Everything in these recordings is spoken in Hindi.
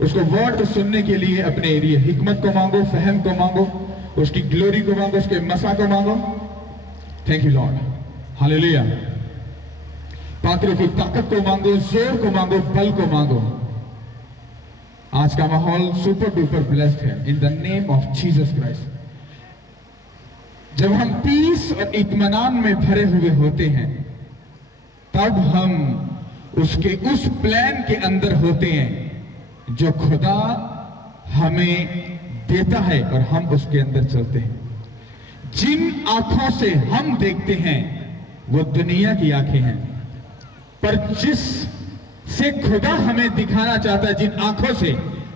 उसको वर्ड को सुनने के लिए अपने लिए हिकमत को मांगो, फहम को मांगो, उसकी ग्लोरी को मांगो, उसके मसा को मांगो। Thank you Lord, hallelujah. पात्रों की ताकत को मांगो, जोर को मांगो, बल को मांगो। आज का माहौल सुपर डुपर ब्लेस्ड है in the name of Jesus Christ. जब हम पीस और इत्मीनान में भरे हुए होते हैं तब हम उसके उस प्लान के अंदर होते हैं जो खुदा हमें देता है और हम उसके अंदर चलते हैं। जिन आंखों से हम देखते हैं वो दुनिया की आंखें हैं, पर जिस से खुदा हमें दिखाना चाहता है, जिन आंखों से,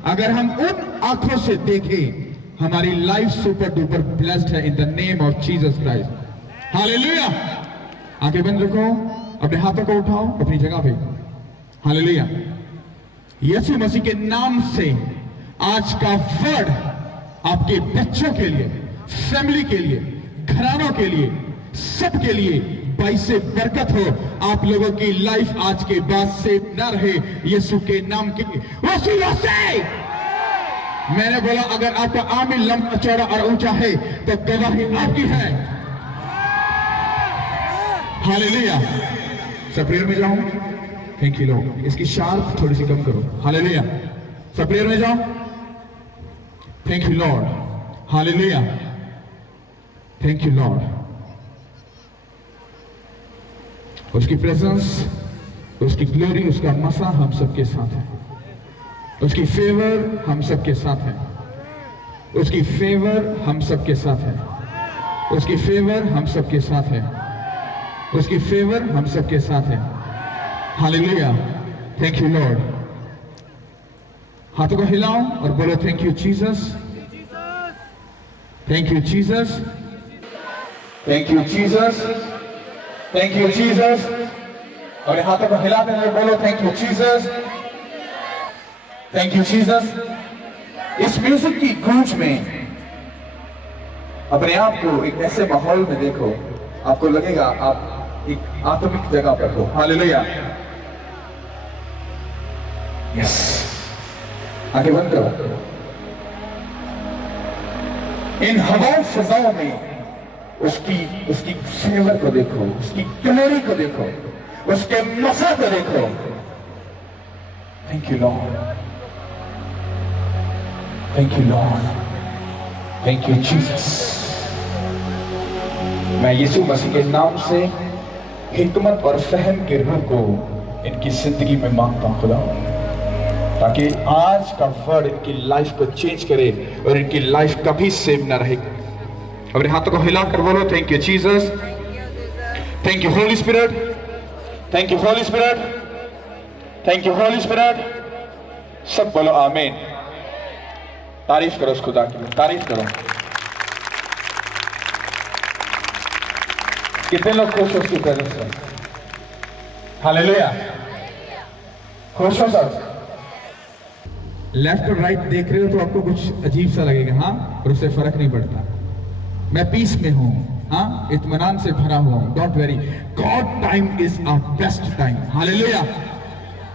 अगर हम उन आंखों से देखें, हमारी लाइफ सुपर डुपर ब्लेस्ड है in the name of Jesus Christ. Hallelujah. आंखें बंद रखो, अपने हाथों को उठाओ अपनी जगह पे। हालेलुया। यीशु मसीह के नाम से आज का वर्ड आपके बच्चों के लिए, फैमिली के लिए, घरानों के लिए, सबके लिए बाइसे बरकत हो। आप लोगों की लाइफ आज के बाद से न रहे यीशु के नाम के वसीले से। मैंने बोला अगर आपका आमीन लंबा चौड़ा और ऊंचा है तो गवाही आपकी है। हालेलुया। सब प्रेयर में जाओ। Thank you Lord. इसकी शार्प थोड़ी सी कम करो। हालेलुया। सब प्रेयर में जाओ। Thank you Lord. Hallelujah. Thank you Lord. उसकी प्रेजेंस, उसकी ग्लोरी, उसका मसा हम सबके साथ है। उसकी फेवर हम सबके साथ है। उसकी फेवर हम सबके साथ है। उसकी फेवर हम सबके साथ है। उसकी फेवर हम सबके साथ है। हालेलुया। Thank you Lord. हाथों को हिलाओ और बोलो thank you Jesus, thank you Jesus, thank you Jesus, thank you Jesus. और हाथों को हिलाते हुए बोलो thank you Jesus, thank you Jesus. इस म्यूजिक की गूंज में अपने आप को एक ऐसे माहौल में देखो, आपको लगेगा आप एक आत्मिक जगह पर हो। हालेलुया। यस। आगे बंद करो। इन हवाओं फिजाओं में उसकी फेवर को देखो, उसकी ग्लोरी को देखो, उसके मसा को देखो। Thank you Lord, thank you Lord, thank you Jesus. मैं यीशु मसीह के नाम से हिकमत और फहम के रूह को इनकी जिंदगी में मांगता हूं खुदा, ताकि आज का वर्ड इनकी लाइफ को चेंज करे और इनकी लाइफ कभी सेम ना रहे। अपने हाथों को हिलाकर बोलो thank you Jesus, thank you Holi spirit, thank you Holi spirit, thank you Holi spirit. सब बोलो आमीन। तारीफ करो उस खुदा की, तारीफ करो। कितने लोग खुश हो उसकी प्रेजेंस में? हालेलुया। खुश हो सब? लेफ्ट और राइट देख रहे हो तो आपको कुछ अजीब सा लगेगा, हाँ, और उससे फर्क नहीं पड़ता। मैं पीस में हूं, हाँ, इत्मीनान से भरा हुआ हूं। Don't worry, God time is our best time. Hallelujah,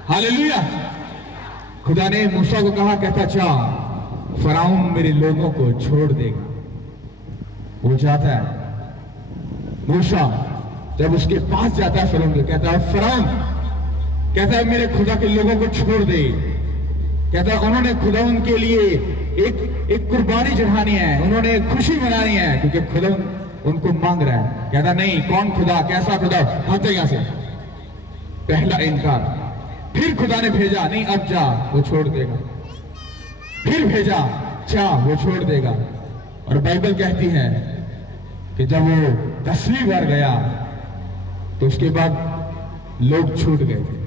hallelujah. खुदा ने मूसा को कहा, कहता जा, फराउन मेरे लोगों को छोड़ देगा। वो जाता है, मूसा जब उसके पास जाता है फराउन को, कहता है फराउन, कहता है मेरे खुदा के लोगों को छोड़ दे। कहता है उन्होंने खुदा उनके लिए एक कुर्बानी चढ़ानी है, उन्होंने खुशी मनानी है, क्योंकि खुदा उनको मांग रहा है। कहता नहीं, कौन खुदा, कैसा खुदा, भाग यहां से। पहला इनकार। फिर खुदा ने भेजा, नहीं अब जा, वो छोड़ देगा। फिर भेजा, जा, वो छोड़ देगा। और बाइबल कहती है कि जब वो 10वीं बार गया तो उसके बाद लोग छूट गए थे।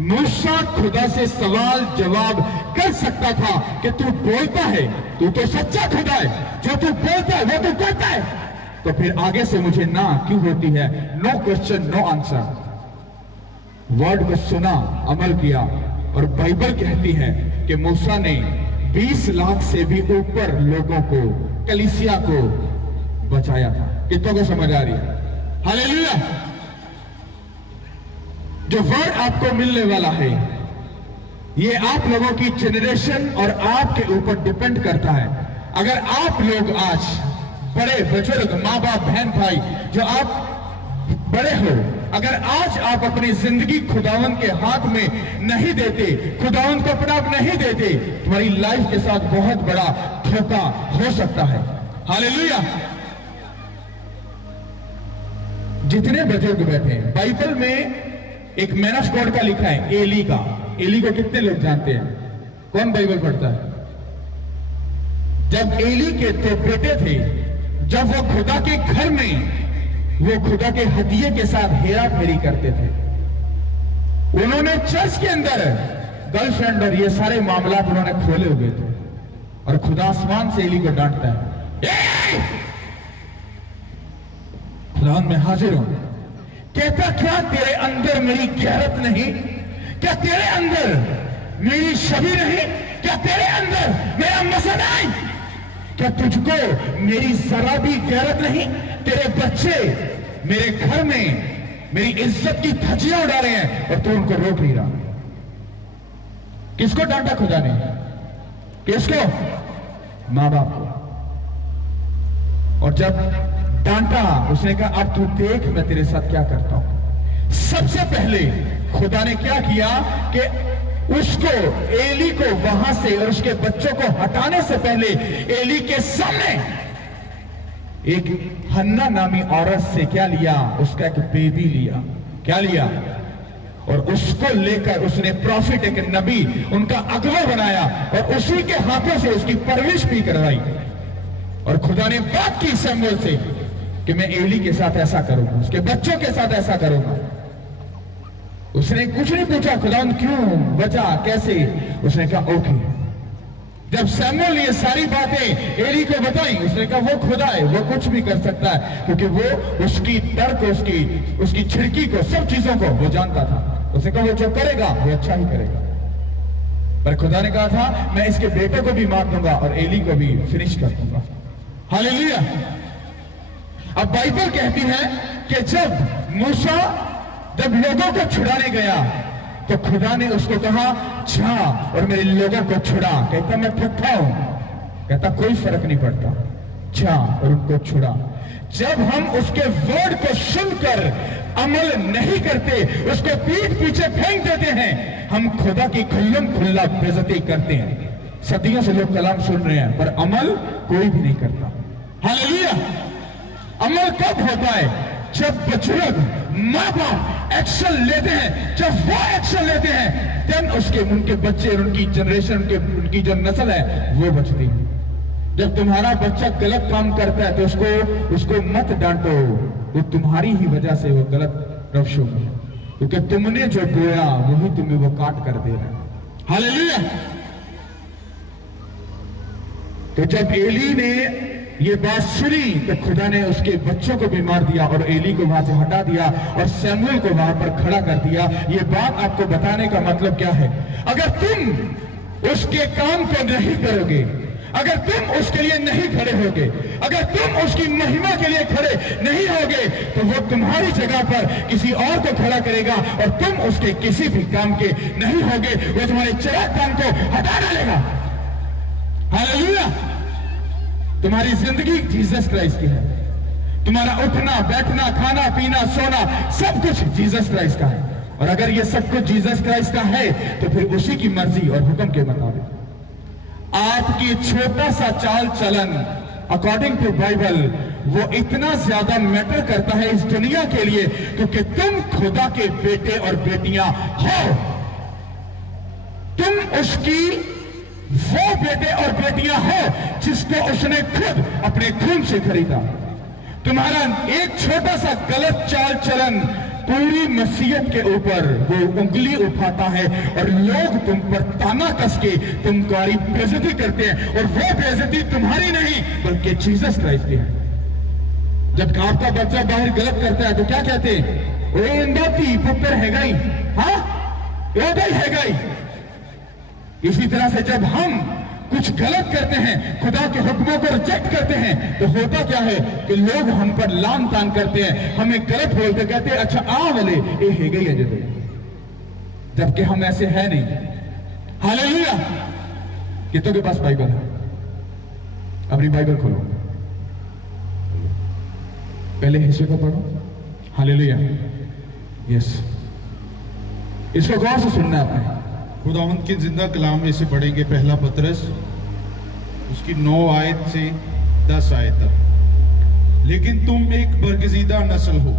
मूसा खुदा से सवाल जवाब कर सकता था कि तू बोलता है, तू तो सच्चा खुदा है, जो तू बोलता है वो तू करता है, तो फिर आगे से मुझे ना क्यों होती है? No question no answer. Word को सुना, अमल किया, और बाइबल कहती है कि मूसा ने 20 लाख से भी ऊपर लोगों को, कलीसिया को बचाया था। कितनों को समझ आ रही है? हालेलुया। जो वर्ड आपको मिलने वाला है ये आप लोगों की जनरेशन और आपके ऊपर डिपेंड करता है। अगर आप लोग आज बड़े बुजुर्ग, माँ बाप, बहन भाई, जो आप बड़े हो, अगर आज आप अपनी जिंदगी खुदावंद के हाथ में नहीं देते, खुदावंद को अपना नहीं देते, तुम्हारी लाइफ के साथ बहुत बड़ा धोखा हो सकता है। हालेलुया। जितने बुजुर्ग बैठे हैं, बाइबल में एक मैन ऑफ गॉड का लिखा है, एली का। एली को कितने लोग जानते हैं? कौन बाइबल पढ़ता है? जब एली के 2 बेटे थे, जब वो खुदा के घर में वो खुदा के हदिये के साथ हेरा फेरी करते थे, उन्होंने चर्च के अंदर गर्लफ्रेंड और ये सारे मामला उन्होंने खोले हुए थे, और खुदा आसमान से एली को डांटता है, खुदा मैं हाजिर हूं। कहता, क्या तेरे अंदर मेरी गैरत नहीं? क्या तेरे अंदर मेरी छवि नहीं? क्या तेरे अंदर मेरा मसला नहीं? क्या तुझको मेरी जरा भी गैरत नहीं? तेरे बच्चे मेरे घर में मेरी इज्जत की धज्जियां उड़ा रहे हैं और तू उनको रोक नहीं रहा। किसको डांटा खुदा ने? किसको? मां बाप को। और जब डांटा, उसने कहा अब तू देख मैं तेरे साथ क्या करता हूं। सबसे पहले खुदा ने क्या किया कि उसको, एली को वहां से और उसके बच्चों को हटाने से पहले एली के सामने एक हन्ना नामी औरत से क्या लिया? उसका एक बेबी लिया। क्या लिया? और उसको लेकर उसने प्रॉफिट, एक नबी, उनका अगवा बनाया और उसी के हाथों से उसकी परवरिश भी करवाई। और खुदा ने बात की शमूएल से कि मैं एली के साथ ऐसा करूंगा, उसके बच्चों के साथ ऐसा करूंगा। उसने कुछ नहीं पूछा, खुदा क्यों, वजह, कैसे? उसने कहा ओके। जब शमूएल ने ये सारी बातें एली को बताई, उसने कहा वो खुदा है, वो कुछ भी कर सकता है, क्योंकि वो उसकी डर को, उसकी छिड़की को, सब चीजों को वो जानता था। उसने कहा वो जो करेगा वो अच्छा ही करेगा। पर खुदा ने कहा था मैं इसके बेटे को भी मार दूंगा और एली को भी फिनिश कर दूंगा। हालेलुया। अब बाइबल कहती है कि जब मूसा जब लोगों को छुड़ाने गया तो खुदा ने उसको कहा जा और मेरे लोगों को छुड़ा। कहता मैं थका हूं। कहता कोई फर्क नहीं पड़ता, जा और उनको छुड़ा। जब हम उसके वर्ड को सुनकर अमल नहीं करते, उसको पीठ पीछे फेंक देते हैं, हम खुदा की खुल्लम खुल्ला बेइज्जती करते हैं। सदियों से लोग कलाम सुन रहे हैं पर अमल कोई भी नहीं करता। हालेलुया। अमल कब होता है? जब बुजुर्ग, माँ बाप एक्शन लेते हैं। जब वो एक्शन लेते हैं तब उनके बच्चे, उनकी जनरेशन, उनकी जो नस्ल है वो बचती है। जब तुम्हारा बच्चा गलत काम करता है तो उसको मत डांटो, वो तुम्हारी ही वजह से वो गलत रवशों में है, क्योंकि तुमने जो बोया वही तुम्हें वो काट कर दे रहा है। हालेलुया। तो जब एली ने ये बात सुनी तो खुदा ने उसके बच्चों को भी मार दिया और एली को वहां से हटा दिया और शमूएल को वहां पर खड़ा कर दिया। ये बात आपको बताने का मतलब क्या है? अगर तुम उसके काम को नहीं करोगे, अगर तुम उसके लिए नहीं खड़े होगे, अगर तुम उसकी महिमा के लिए खड़े नहीं होगे, तो वो तुम्हारी जगह पर किसी और को खड़ा करेगा और तुम उसके किसी भी काम के नहीं होगे। वो तुम्हारे चराग काम को हटा डालेगा। हालेलुया। तुम्हारी जिंदगी जीसस क्राइस्ट की है। तुम्हारा उठना, बैठना, खाना, पीना, सोना सब कुछ जीसस क्राइस्ट का है। और अगर ये सब कुछ जीसस क्राइस्ट का है तो फिर उसी की मर्जी और हुक्म के मुताबिक आपकी छोटा सा चाल चलन अकॉर्डिंग टू बाइबल वो इतना ज्यादा मैटर करता है इस दुनिया के लिए, क्योंकि तुम खुदा के बेटे और बेटियां हो। तुम उसकी वो बेटे और बेटियां हो जिसको उसने खुद अपने खून से खरीदा। तुम्हारा एक छोटा सा गलत चाल चलन पूरी मसीहत के ऊपर वो उंगली उठाता है और लोग तुम पर ताना कस के तुम्हारी बेइज्जती करते हैं। और वो बेइज्जती तुम्हारी नहीं बल्कि जीसस क्राइस्ट की है। जब आपका बच्चा बाहर गलत करता है तो क्या कहते हैं? ओ इंदाती पुत्र है गई, हाँ ओदई है गई। इसी तरह से जब हम कुछ गलत करते हैं, खुदा के हुक्मों को रिजेक्ट करते हैं, तो होता क्या है कि लोग हम पर लान तान करते हैं, हमें गलत बोलते, कहते हैं अच्छा आ वाले ये है गई है, जबकि हम ऐसे है नहीं। हालेलुया। कितनों के पास बाइबल है? अपनी बाइबल खोलो, पहले हिस्से को पढ़ो। हालेलुया। यस, इसको गौर से सुनना है आपने। खुदावंद के जिंदा कलाम में से पढ़ेंगे पहला पतरस उसकी 9 आयत से 10 आयत तक। लेकिन तुम एक बरगजीदा नस्ल हो,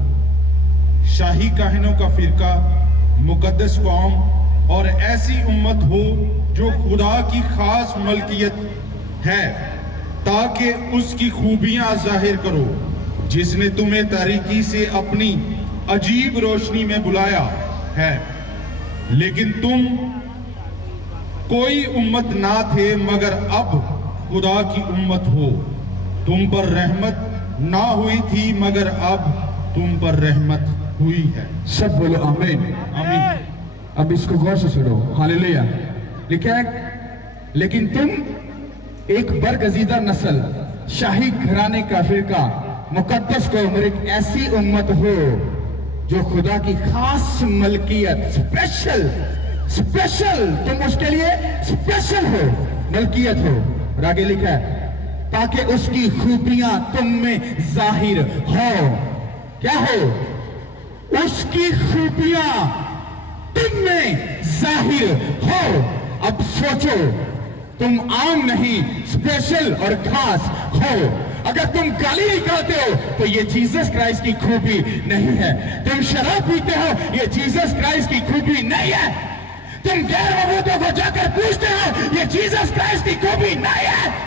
शाही काहिनों का फिरका, मुकद्दस कौम और ऐसी उम्मत हो जो खुदा की खास मलकियत है, ताकि उसकी खूबियां जाहिर करो, जिसने तुम्हें तारीकी से अपनी अजीब रोशनी में बुलाया है। लेकिन तुम कोई उम्मत ना थे, मगर अब खुदा की उम्मत हो। तुम पर रहमत ना हुई थी, मगर अब तुम पर रहमत हुई है। सब बोलो आमीन। आमीन। अब इसको गौर से सुनो। हालेलुया। लिखा है, लेकिन तुम एक बरगजीदा नस्ल, शाही घराने का फिरका, मुकद्दस कौम और एक ऐसी उम्मत हो जो खुदा की खास मलकियत, स्पेशल, तुम उसके लिए स्पेशल हो, मलकियत हो। और आगे लिखा है, ताकि उसकी खूबियां तुम में जाहिर हो। क्या हो? उसकी खूबियां तुम में जाहिर हो। अब सोचो, तुम आम नहीं, स्पेशल और खास हो। अगर तुम गाली निकालते हो तो ये जीसस क्राइस्ट की खूबी नहीं है। तुम शराब पीते हो, ये जीसस क्राइस्ट की खूबी नहीं है। तुम गैर मौजूदों को जाकर पूछते हो, ये जीसस क्राइस्ट की खूबी नहीं है।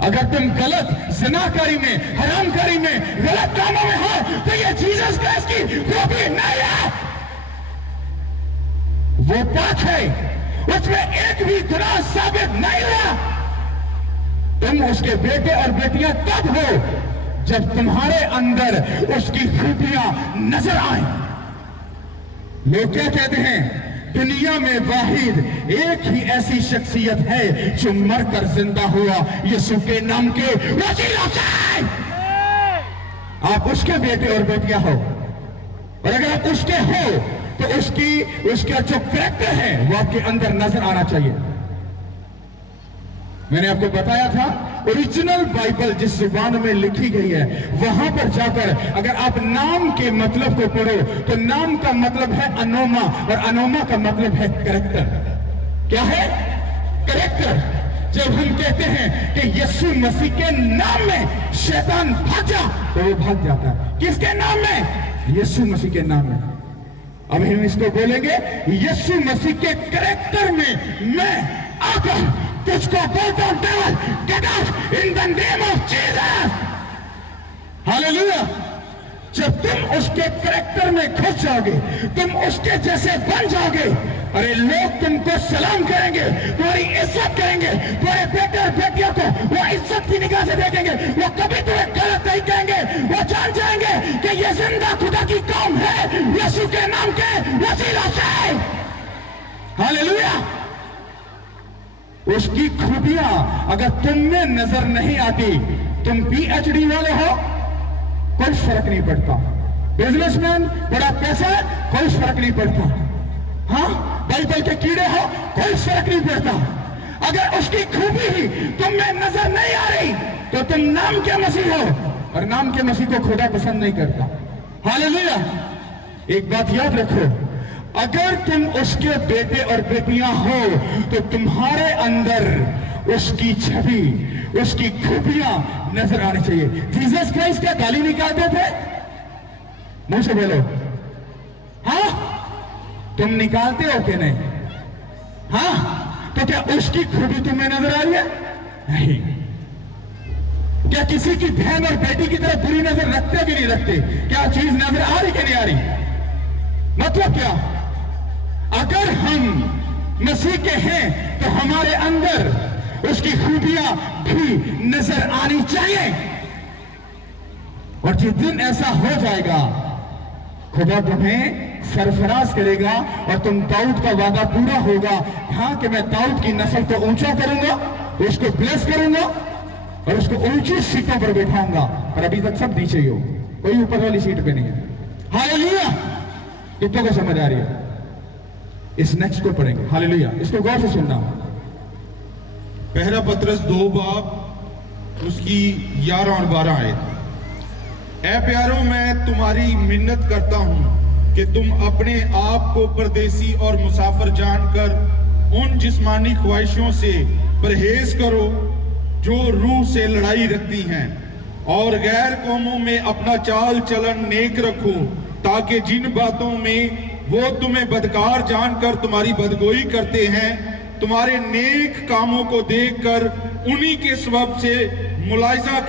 अगर तुम गलत ज़िनाकारी में, हरामकारी में, गलत कामों में हो तो ये जीसस क्राइस्ट की खूबी नहीं है। वो पाक है, उसमें एक भी गुनाह साबित नहीं हुआ। तुम उसके बेटे और बेटियां तब हो जब तुम्हारे अंदर उसकी खूबियां नजर आए। लोग क्या कहते हैं? दुनिया में वाहिद एक ही ऐसी शख्सियत है जो मरकर जिंदा हुआ, यीशु के नाम के वसीला से। आप उसके बेटे और बेटियां हो, और अगर आप उसके हो तो उसका जो कैरेक्टर है वो आपके अंदर नजर आना चाहिए। मैंने आपको बताया था, ओरिजिनल बाइबल जिस जुबान में लिखी गई है वहां पर जाकर अगर आप नाम के मतलब को पढ़ो तो नाम का मतलब है अनोमा, और अनोमा का मतलब है कैरेक्टर। क्या है? कैरेक्टर। जब हम कहते हैं कि यीशु मसीह के नाम में शैतान भाग जा, तो वो भाग जाता है। किसके नाम में? यीशु मसीह के नाम में। अब हम इसको बोलेंगे, यीशु मसीह के कैरेक्टर में मैं आकर तुझको बोलता हूं, devil get out in the name of Jesus. Hallelujah. जब तुम उसके कैरेक्टर में घुस जाओगे, तुम उसके जैसे बन जाओगे, अरे लोग तुमको सलाम करेंगे, तुम्हारी इज्जत करेंगे, तुम्हारे बेटे और बेटियों को वो इज्जत की निगाह से देखेंगे। वो कभी तुम्हें गलत नहीं कहेंगे। वो जान जाएंगे कि ये जिंदा खुदा की कौम है, यीशु के नाम के वसीला से। हालेलुया। उसकी खूबियां अगर तुम में नजर नहीं आती, तुम PhD वाले हो, कोई फर्क नहीं पड़ता। बिजनेसमैन, बड़ा पैसा, कोई फर्क नहीं पड़ता। हाँ, बाइबल के कीड़े हो, कोई फर्क नहीं पड़ता। अगर उसकी खूबी ही तुम में नजर नहीं आ रही तो तुम नाम के मसीह हो, और नाम के मसीह को खुदा पसंद नहीं करता। हालेलुया। एक बात याद रखो, अगर तुम उसके बेटे और बेटियां हो तो तुम्हारे अंदर उसकी छवि, उसकी खूबियां नजर आनी चाहिए। जीसस क्राइस्ट क्या गाली निकालते थे? मुंह से बोलो। हाँ, तुम निकालते हो कि नहीं? हाँ, तो क्या उसकी खूबी तुम्हें नजर आ रही है? नहीं। क्या किसी की बहन और बेटी की तरफ बुरी नजर रखते कि नहीं रखते? क्या चीज नजर आ रही कि नहीं आ रही? मतलब क्या? अगर हम मसीह के हैं तो हमारे अंदर उसकी खूबियां भी नजर आनी चाहिए। और जिस दिन ऐसा हो जाएगा, खुदा तुम्हें सरफराज करेगा और तुम दाऊद का वादा पूरा होगा। हाँ, कि मैं दाऊद की नस्ल को ऊंचा करूंगा, उसको ब्लेस करूंगा और उसको ऊंची सीटों पर बैठाऊंगा। और अभी तक सब नीचे ही हो, कोई ऊपर वाली सीट पे नहीं है। हालेलुया। कितनों को समझ आ रही है? इस नेक्स्ट को पढ़ेंगे। हालेलुया, इसको गौर से सुनना। पहला पतरस 2 बाब उसकी 11 और 12 आयत। ऐ प्यारों, मैं तुम्हारी मिन्नत करता हूं कि तुम अपने आप को परदेसी और मुसाफिर जानकर उन जिस्मानी ख्वाहिशों से परहेज करो जो रूह से लड़ाई रखती हैं, और गैर कौमों में अपना चाल चलन नेक रखो, ताकि जिन बातों में वो तुम्हें बदकार जानकर तुम्हारी बदगोई करते हैं, तुम्हारे नेक कामों को देखकर उन्हीं के सबब से मुलायजा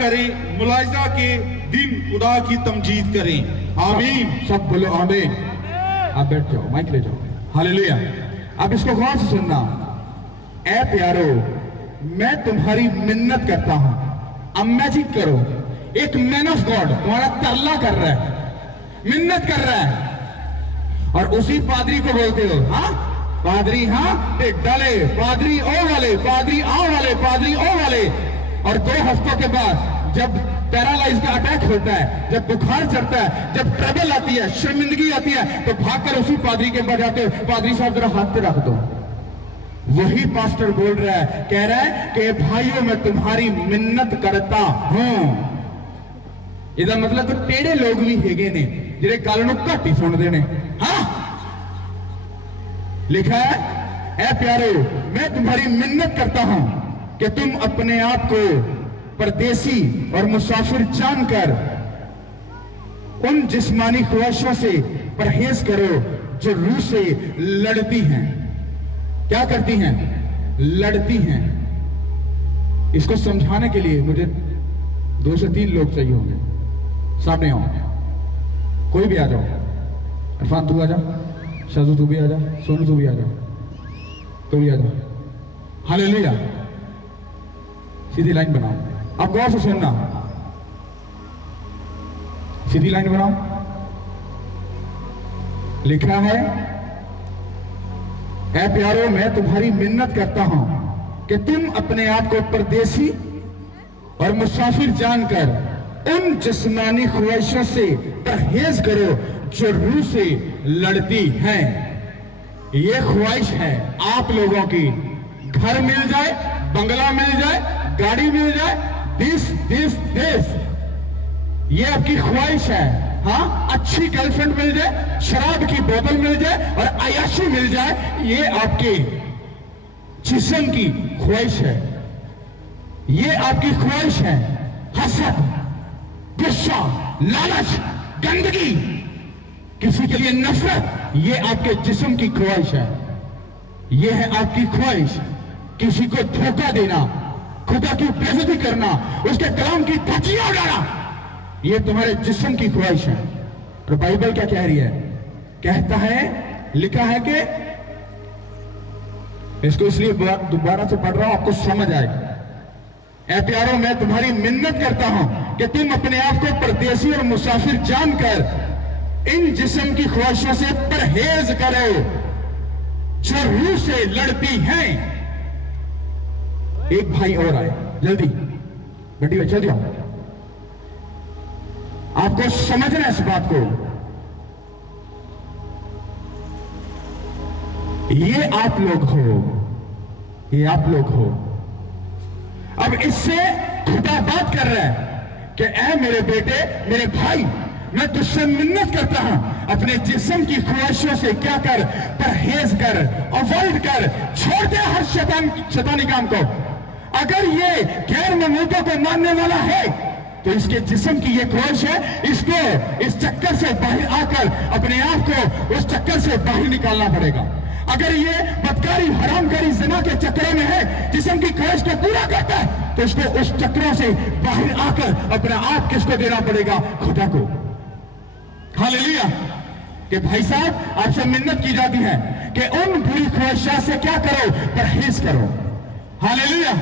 के दिन खुदा की तमजीद करें। आमीन। सब बोलो आमीन। आप बैठ जाओ, माइक ले जाओ। हालेलुया। अब इसको गौर से सुनना। ऐ प्यारो, मैं तुम्हारी मिन्नत करता हूं। इमेजिन करो, एक मैन ऑफ गॉड तुम्हारा तरला कर रहा है, मिन्नत कर रहा है, और उसी पादरी को बोलते हो, हाँ पादरी, हाँ ते डले पादरी ओ वाले, पादरी आओ वाले, पादरी ओ वाले। और 2 हफ्तों के बाद जब पैरालाइज का अटैक होता है, जब बुखार चढ़ता है, जब ट्रबल आती है, शर्मिंदगी आती है, तो भागकर उसी पादरी के पास जाते हो, पादरी साहब जरा हाथ पे रख दो। वही पास्टर बोल रहा है, कह रहा है कि भाइयों मैं तुम्हारी मिन्नत करता हूं। इसका मतलब तो टेढ़े लोग भी हैगे ने जिहड़े गल नूं घट ही सुनदे ने। हाँ, लिखा है, ऐ प्यारो, मैं तुम्हारी मिन्नत करता हूं कि तुम अपने आप को परदेसी और मुसाफिर जानकर उन जिस्मानी ख्वाहिशों से परहेज करो जो रूह से लड़ती हैं। क्या करती हैं? लड़ती हैं। इसको समझाने के लिए मुझे 2 से 3 लोग चाहिए होंगे। सामने आओ, कोई भी आ जाओ। इरफान तू आ जा, शाजू तू भी आ जा, सोनू तू भी आ जा, तू भी आ जा। हालेलुया। सीधी लाइन बनाओ। अब गौर से सुनना, सीधी लाइन बनाओ। लिखा है, ऐ प्यारो, मैं तुम्हारी मिन्नत करता हूं कि तुम अपने आप को परदेसी और मुसाफिर जानकर उन जिस्मानी ख्वाहिशों से परहेज करो जो रूह से लड़ती हैं। ये ख्वाहिश है आप लोगों की, घर मिल जाए, बंगला मिल जाए, गाड़ी मिल जाए, दिस ये आपकी ख्वाहिश है। हाँ, अच्छी गर्लफ्रेंड मिल जाए, शराब की बोतल मिल जाए और अयाशी मिल जाए, ये आपके जिस्म की ख्वाहिश है। ये आपकी ख्वाहिश है। हसद, गुस्सा, लालच, गंदगी, किसी के लिए नफरत, ये आपके जिस्म की ख्वाहिश है। ये है आपकी ख्वाहिश। किसी को धोखा देना, खुदा की बेइज्जती करना, उसके कलाम की धज्जियां उड़ाना, ये तुम्हारे जिस्म की ख्वाहिश है। और बाइबल क्या कह रही है? कहता है, लिखा है कि, इसको इसलिए दोबारा से पढ़ रहा हूं आपको समझ आए। ऐ प्यारो, मैं तुम्हारी मिन्नत करता हूं कि तुम अपने आप को परदेसी और मुसाफिर जानकर इन जिस्म की ख्वाहिशों से परहेज करो जो रूह से लड़ती हैं। एक भाई और आए, जल्दी गड्डी में चल जाओ। आपको समझना इस बात को। ये आप लोग हो, ये आप लोग हो। अब इससे खुदा बात कर रहा है कि ऐ मेरे बेटे, मेरे भाई, मैं तुझसे मिन्नत करता हूं, अपने जिस्म की ख्वाहिशों से क्या कर, परहेज कर, अवॉइड कर, छोड़ दे हर शैतानी काम को। अगर ये गैर ममूदों को मानने वाला है तो इसके जिस्म की ये ख्वाहिश है, इसको इस चक्कर से बाहर आकर अपने आप को उस चक्कर से बाहर निकालना पड़ेगा। अगर ये बदकारी, हरामकारी, ज़िना के चक्करों में है, जिस्म की ख्वाहिश को पूरा करता है, तो इसको उस चक्करों से बाहर आकर अपना आप किसको देना पड़ेगा? खुदा को। हालेलुया। कि भाई साहब, आपसे मिन्नत की जाती है कि उन बुरी ख्वाहिशात से क्या करो? परहेज करो। हालेलुया।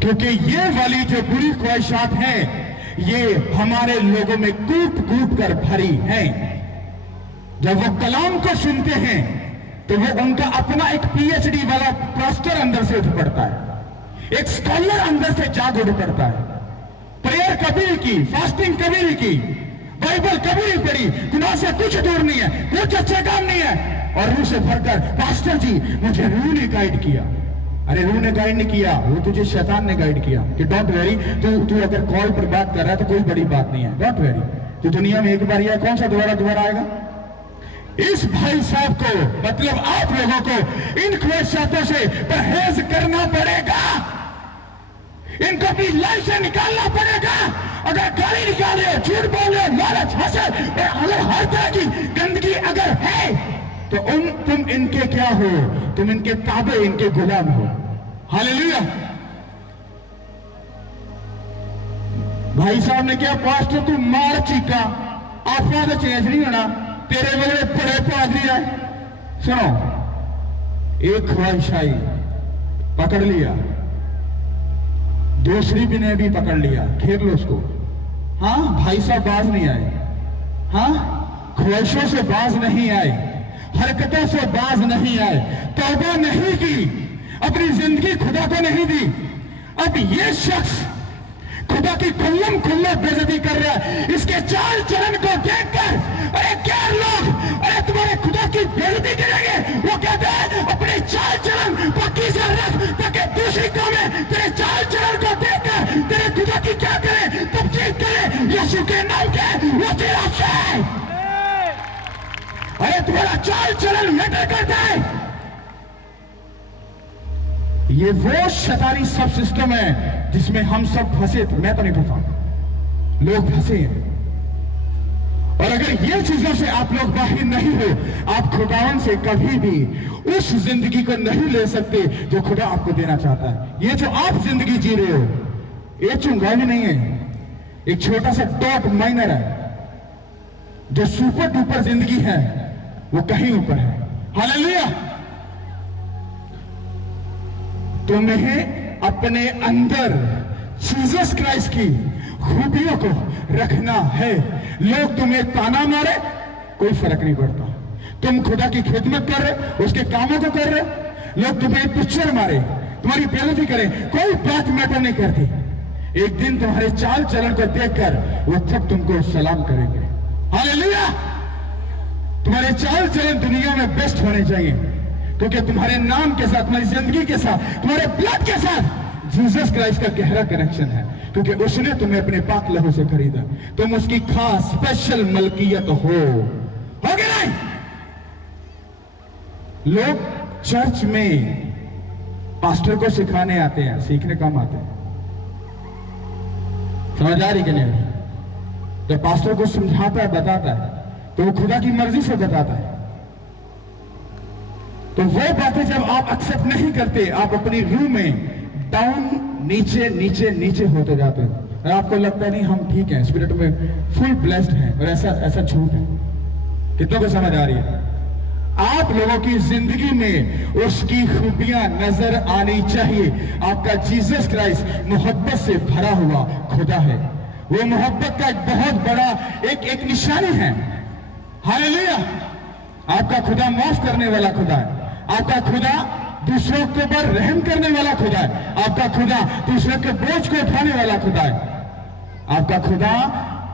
क्योंकि ये वाली जो बुरी ख्वाहिशात हैं, ये हमारे लोगों में कूट कूट कर भरी हैं। जब वो कलाम को सुनते हैं तो वो उनका अपना एक पीएचडी वाला प्रोफेसर अंदर से उठ पड़ता है, एक स्कॉलर अंदर से जाग उठ पड़ता है। प्रेयर कभी नहीं की, फास्टिंग कभी नहीं की, बाइबल कभी नहीं पढ़ी, गुनाह से कुछ दूर नहीं है, कुछ अच्छा काम नहीं है, और रूह से भरकर पास्टर जी मुझे रूह ने गाइड किया। अरे रूह ने गाइड नहीं किया, वो तुझे शैतान ने गाइड किया कि डोंट वेरी, तू अगर कॉल पर बात कर रहा है तो कोई बड़ी बात नहीं है, डोंट वेरी, तो दुनिया में एक बार यह कौन सा दोबारा आएगा। इस भाई साहब को, मतलब आप लोगों को इन ख्वाहिशातों से परहेज करना पड़ेगा, इनको अपनी लाइफ से निकालना पड़ेगा। अगर गाली निकाल रहे हो, झूठ बोल रहे हो, लालच, हसद, अगर हर तरह की गंदगी अगर है तो तुम इनके क्या हो, तुम इनके ताबे, इनके गुलाम हो। हालेलुया। भाई साहब ने क्या, पास्टर तू मार चीका, आपका तो चेंज नहीं होना, तेरे बगले बड़े पादरी है। सुनो, एक ख्वाहिश आई, पकड़ लिया, दूसरी भी ने भी पकड़ लिया, घेर लो उसको। हाँ, भाई साहब बाज नहीं आए, हाँ, ख्वाहिशों से बाज नहीं आए, हरकतों से बाज नहीं आए, तौबा नहीं की, अपनी जिंदगी खुदा को नहीं दी। अब ये शख्स खुदा की खुल्लम खुल्ला बेइज्जती कर रहा है। इसके चाल चलन को देखकर अरे क्या लोग अरे तुम्हारे खुदा की बेइज्जती करेंगे। वो कहते हैं अपने चाल चलन पाकीज़ा रख, ताकि दूसरी कौमें तेरे चाल चलन को देखकर तेरे खुदा की क्या करे, तब्दील करे। यीशु के नाम के वो तेरा है। अरे तुम्हारा चाल चलन मैटर करता है। ये वो शैतानी सब सिस्टम है जिसमें हम सब फंसे थे। मैं तो नहीं फंसा, लोग फंसे हैं। और अगर ये चीजों से आप लोग बाहर नहीं हो, आप खुदावन से कभी भी उस जिंदगी को नहीं ले सकते जो खुदा आपको देना चाहता है। ये जो आप जिंदगी जी रहे हो, ये चुंगाई नहीं है, एक छोटा सा डॉट माइनर है। जो सुपर डुपर जिंदगी है वो कहीं ऊपर है। हालेलुया। तुम्हें अपने अंदर जीसस क्राइस्ट की खूबियों को रखना है। लोग तुम्हें ताना मारे, कोई फर्क नहीं पड़ता। तुम खुदा की खिदमत कर रहे, उसके कामों को कर रहे। लोग तुम्हें पिक्चर मारे, तुम्हारी बेइज्जती करें, कोई बात मैटर नहीं करती। एक दिन तुम्हारे चाल चलन को देखकर वो सब तुमको सलाम करेंगे। हालेलुया। तुम्हारे चाल चलन दुनिया में बेस्ट होने चाहिए, क्योंकि तुम्हारे नाम के साथ, तुम्हारी जिंदगी के साथ, तुम्हारे ब्लड के साथ जीसस क्राइस्ट का गहरा कनेक्शन है, क्योंकि उसने तुम्हें अपने पाक लहू से खरीदा। तुम उसकी खास स्पेशल मलकियत हो कि नहीं। लोग चर्च में पास्टर को सिखाने आते हैं, सीखने कम आते हैं। समझ आ रही कि नहीं? जब पास्टर को समझाता है, बताता है, तो वो खुदा की मर्जी से बताता है। तो वो बातें जब आप एक्सेप्ट नहीं करते, आप अपनी रूह में डाउन, नीचे नीचे नीचे होते जाते हैं, और आपको लगता नहीं हम ठीक हैं, स्पिरिट में फुल ब्लेस्ड हैं, और ऐसा झूठ है। कितनों को समझ आ रही है? आप लोगों की जिंदगी में उसकी खूबियां नजर आनी चाहिए। आपका जीसस क्राइस्ट मोहब्बत से भरा हुआ खुदा है। वो मोहब्बत का एक बहुत बड़ा एक निशानी है। हालेलुया। आपका खुदा माफ करने वाला खुदा है। आपका खुदा दूसरों के ऊपर रहम करने वाला खुदा है। आपका खुदा दूसरों के बोझ को उठाने वाला खुदा है। आपका खुदा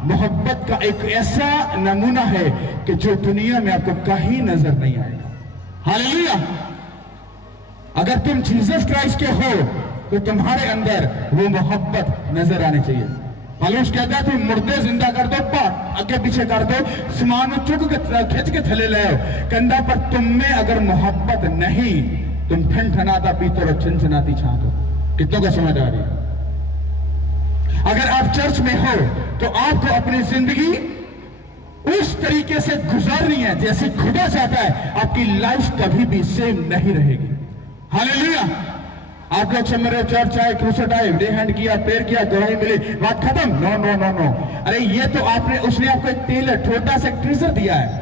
मोहब्बत का एक ऐसा नमूना है कि जो दुनिया में आपको कहीं नजर नहीं आएगा। हालेलुया। अगर तुम जीसस क्राइस्ट के हो तो तुम्हारे अंदर वो मोहब्बत नजर आनी चाहिए। पौलुस कहता है, तुम मुर्दे जिंदा कर दो, आगे पीछे कर दो, सामान चुक के खिंच के थले ले आओ कंधा पर। तुम में अगर मोहब्बत नहीं, तुम ठनठनाता पीते और छनछनाती छात हो। कितनों को समझ आ रही है? अगर आप चर्च में हो तो आपको अपनी जिंदगी उस तरीके से गुजारनी है जैसे खुदा चाहता है। आपकी लाइफ कभी भी सेम नहीं रहेगी। हालेलुया। आप लोग समझ रहे, चर्च आए, क्रूसेट आए, डे हैंड किया, प्रेयर किया, गवाही मिली, बात खत्म। No no no no. अरे ये तो उसने आपको एक टेलर, छोटा सा ट्रीजर दिया है।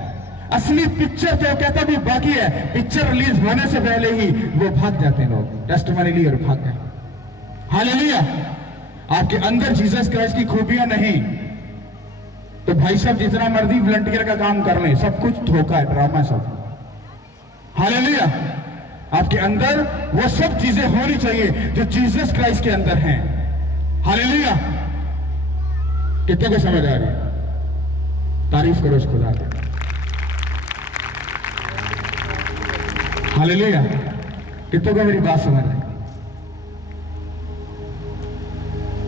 असली पिक्चर तो कहता भी बाकी है। पिक्चर रिलीज होने से पहले ही वो भाग जाते हैं लोग, टेस्टमनी लिए और भाग गए। हालेलुया। आपके अंदर जीसस क्राइस्ट की खूबियां नहीं तो भाई साहब जितना मर्जी वॉलंटियर का काम कर लें, सब कुछ धोखा है, ड्रामा सब। हालेलुया। आपके अंदर वो सब चीजें होनी चाहिए जो जीसस क्राइस्ट के अंदर हैं। हालेलुया। कितने को समझ आ रही है? तारीफ करो उस खुदा की। हालेलुया। कितनों को मेरी बात समझ रहे?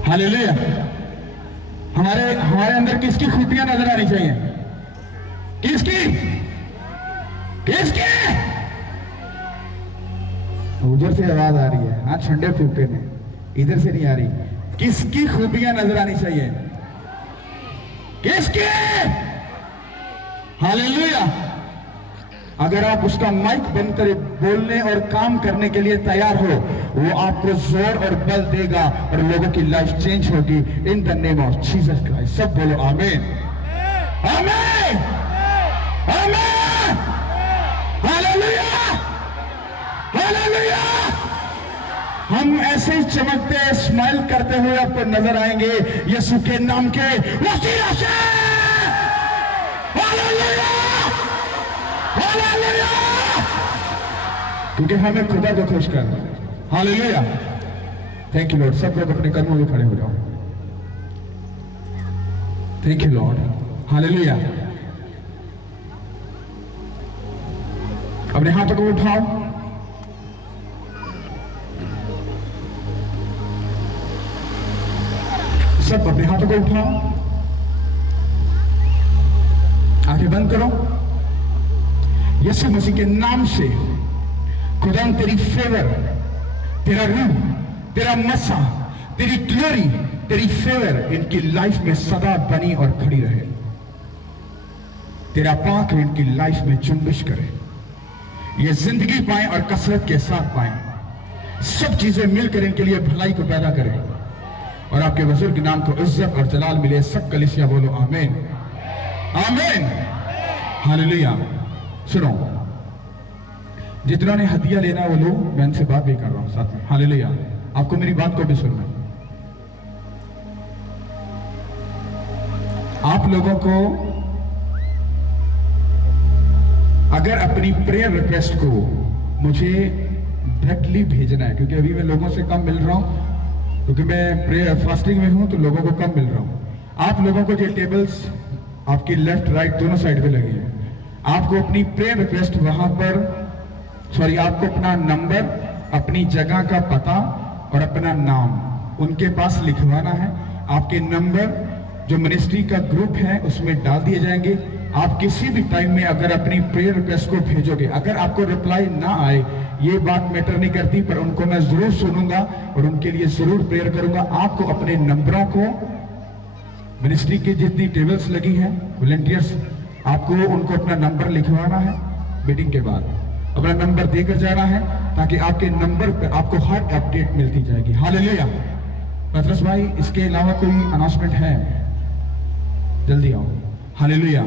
हालेलुया। हमारे हमारे अंदर किसकी खूबियां नजर आनी चाहिए? किसकी? किसकी? उधर से आवाज आ रही है, हाँ ठंडे फूके ने, इधर से नहीं आ रही। किसकी खूबियां नजर आनी चाहिए? किसकी? हालेलुया। अगर आप उसका माइक बंद कर बोलने और काम करने के लिए तैयार हो, वो आपको जोर और बल देगा और लोगों की लाइफ चेंज होगी in the name of Jesus Christ. सब बोलो आमीन, आमीन, आमीन, हालेलुया, हालेलुया। हम ऐसे ही चमकते स्माइल करते हुए आपको नजर आएंगे यीशु के नाम के वसीला से। Hallelujah, hallelujah. क्योंकि हमें खुदा को खुश करना है। हालेलुया। Thank you Lord. सब लोग अपने कदमों में खड़े हो जाओ। Thank you Lord. हालेलुया। अपने हाथों को उठाओ। सब अपने हाथों को उठाओ। आंखें बंद करो। यीशु मसीह के नाम से खुदा तेरी फेवर, तेरा रूह, तेरा मसा, तेरी ग्लोरी, तेरी फेवर इनकी लाइफ में सदा बनी और खड़ी रहे। तेरा पाक इनकी लाइफ में जुम्बिश करे, ये जिंदगी पाए और कसरत के साथ पाए। सब चीजें मिलकर इनके लिए भलाई को पैदा करें और आपके बुजुर्ग नाम को इज्जत और जलाल मिले। सब कलीसिया बोलो आमीन, आमीन, हालेलुया। सुनो, जितना ने हदिया लेना वो लोग, मैं इनसे बात भी कर रहा हूं साथ में। हालेलुया। आपको मेरी बात को भी सुनना। आप लोगों को अगर अपनी प्रेयर रिक्वेस्ट को मुझे डायरेक्टली भेजना है, क्योंकि अभी मैं लोगों से कम मिल रहा हूं, क्योंकि मैं प्रेयर फास्टिंग में हूं तो लोगों को कम मिल रहा हूं। आप लोगों को जो टेबल्स आपकी लेफ्ट राइट दोनों साइड पे लगी है, आपको अपनी प्रेयर रिक्वेस्ट वहां पर, सॉरी, आपको अपना नंबर, अपनी जगह का पता और अपना नाम उनके पास लिखवाना है। आपके नंबर जो मिनिस्ट्री का ग्रुप है उसमें डाल दिए जाएंगे। आप किसी भी टाइम में अगर अपनी प्रेयर रिक्वेस्ट को भेजोगे, अगर आपको रिप्लाई ना आए, ये बात मैटर नहीं करती, पर उनको मैं जरूर सुनूंगा और उनके लिए जरूर प्रेयर करूंगा। आपको अपने नंबरों को, मिनिस्ट्री की जितनी टेबल्स लगी हैं, वॉलंटियर्स, आपको उनको अपना नंबर लिखवाना है। मीटिंग के बाद अपना नंबर देकर जाना है ताकि आपके नंबर पर आपको हर अपडेट मिलती जाएगी। हालेलुया। पतरस भाई, इसके अलावा कोई अनाउंसमेंट है? जल्दी आओ। हालेलुया।